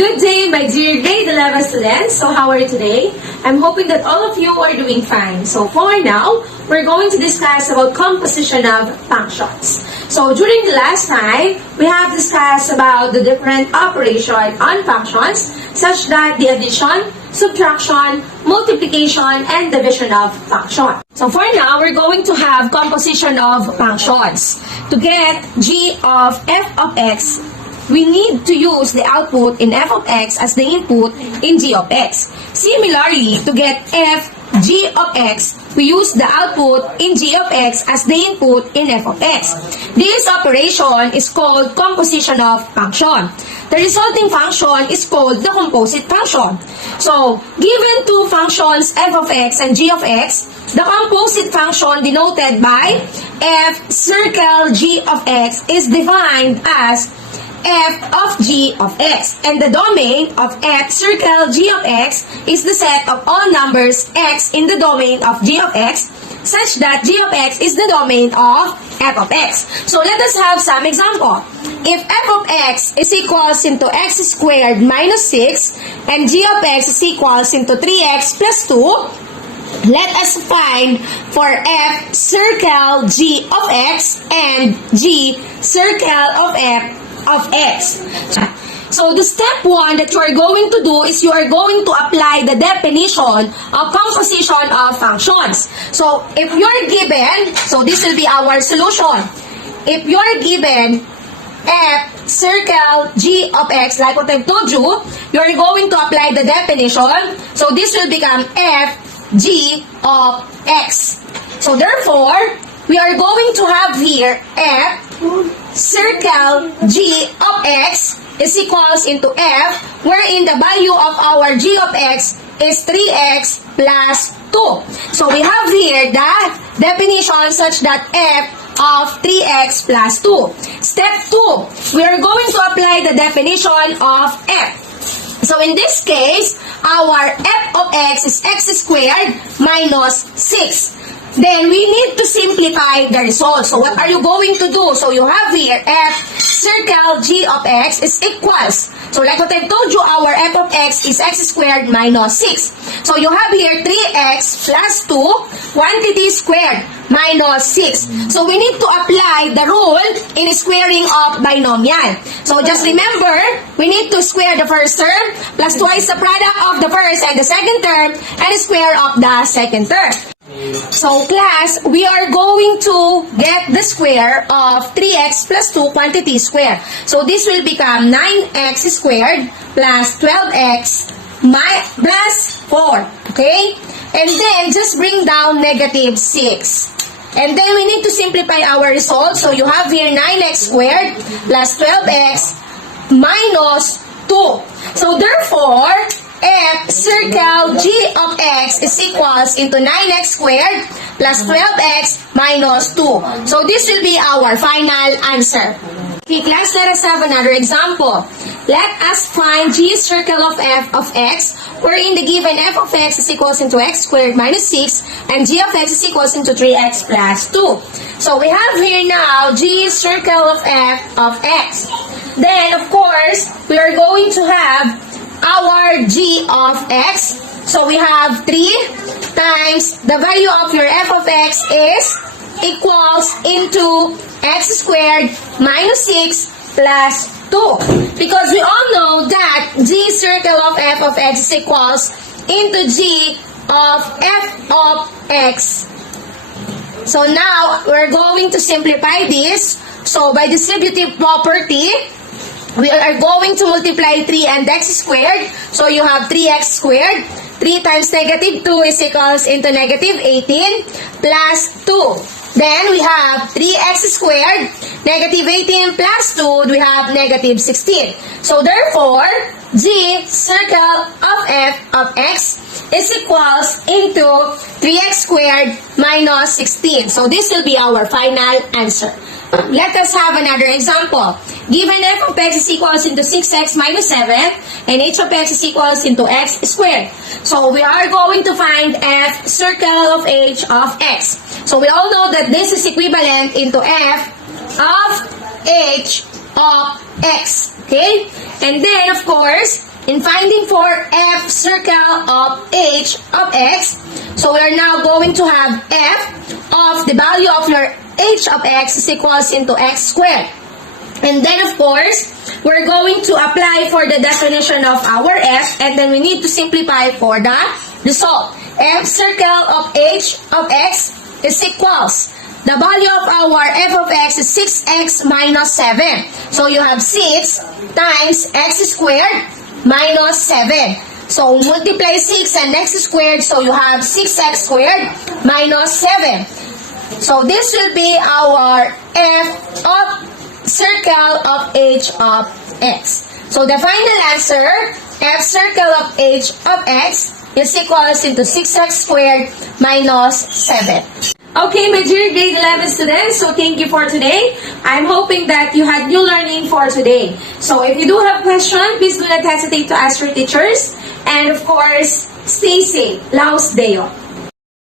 Good day, my dear grade 11 students. So how are you today? I'm hoping that all of you are doing fine. So for now, we're going to discuss about composition of functions. So during the last time, we have discussed about the different operation on functions such that the addition, subtraction, multiplication, and division of function. So for now, we're going to have composition of functions. To get g of f of x, we need to use the output in f of x as the input in g of x. Similarly, to get f g of x, we use the output in g of x as the input in f of x. This operation is called composition of function. The resulting function is called the composite function. So, given two functions f of x and g of x, the composite function denoted by f circle g of x is defined as f of g of x, and the domain of f circle g of x is the set of all numbers x in the domain of g of x, such that g of x is the domain of f of x. So let us have some example. If f of x is equals into x squared minus 6 and g of x is equals into 3x plus 2, let us find for f circle g of x and g circle of f of x. So the step 1 that you are going to do is you are going to apply the definition of composition of functions. So if you are given, so this will be our solution. If you are given f circle g of x, like what I've told you, you are going to apply the definition. So this will become f g of x. So therefore, we are going to have here f circle g of x is equals into f, wherein the value of our g of x is 3x plus 2. So we have here the definition such that f of 3x plus 2. Step 2, we are going to apply the definition of f. So in this case, our f of x is x squared minus 6. Then we need to simplify the result. So what are you going to do? So you have here f circle g of x is equals. So like what I've told you, our f of x is x squared minus 6. So you have here 3x plus 2 quantity squared minus 6. So we need to apply the rule in squaring of binomial. So just remember, we need to square the first term plus twice the product of the first and the second term and square of the second term. So class, we are going to get the square of 3x plus 2 quantity square. So this will become 9x squared plus 12x plus 4. Okay? And then just bring down negative 6. And then we need to simplify our result. So you have here 9x squared plus 12x minus 2. So therefore, f circle g of x is equals into 9x squared plus 12x minus 2. So this will be our final answer. Okay, class, let us have another example. Let us find g circle of f of x, wherein the given f of x is equals into x squared minus 6 and g of x is equals into 3x plus 2. So we have here now g circle of f of x. Then, of course, we are going to have our g of x. So we have 3 times the value of your f of x is equals into x squared minus 6 plus 2. Because we all know that g circle of f of x is equals into g of f of x. So now, we're going to simplify this. So by distributive property, we are going to multiply 3 and x squared. So you have 3x squared. 3 times negative 2 is equals into negative 18 plus 2. Then we have 3x squared. Negative 18 plus 2, we have negative 16. So therefore, g circle of f of x is equals into 3x squared minus 16. So this will be our final answer. Let us have another example. Given f of x is equals into 6x minus 7 and h of x is equals into x squared. So we are going to find f circle of h of x. So we all know that this is equivalent into f of h of x. Okay? And then, of course, in finding for f circle of h of x, so we are now going to have f of the value of your h of x is equals into x squared. And then, of course, we're going to apply for the definition of our f, and then we need to simplify for the result. F circle of h of x is equals, the value of our f of x is 6x minus 7. So you have 6 times x squared minus 7. So multiply 6 and x squared, so you have 6x squared minus 7. So this will be our f of circle of h of x. So the final answer, f circle of h of x is equals into 6x squared minus 7. Okay, my dear grade 11 students, so thank you for today. I'm hoping that you had new learning for today. So if you do have questions, please do not hesitate to ask your teachers. And of course, stay safe. Laos Deo.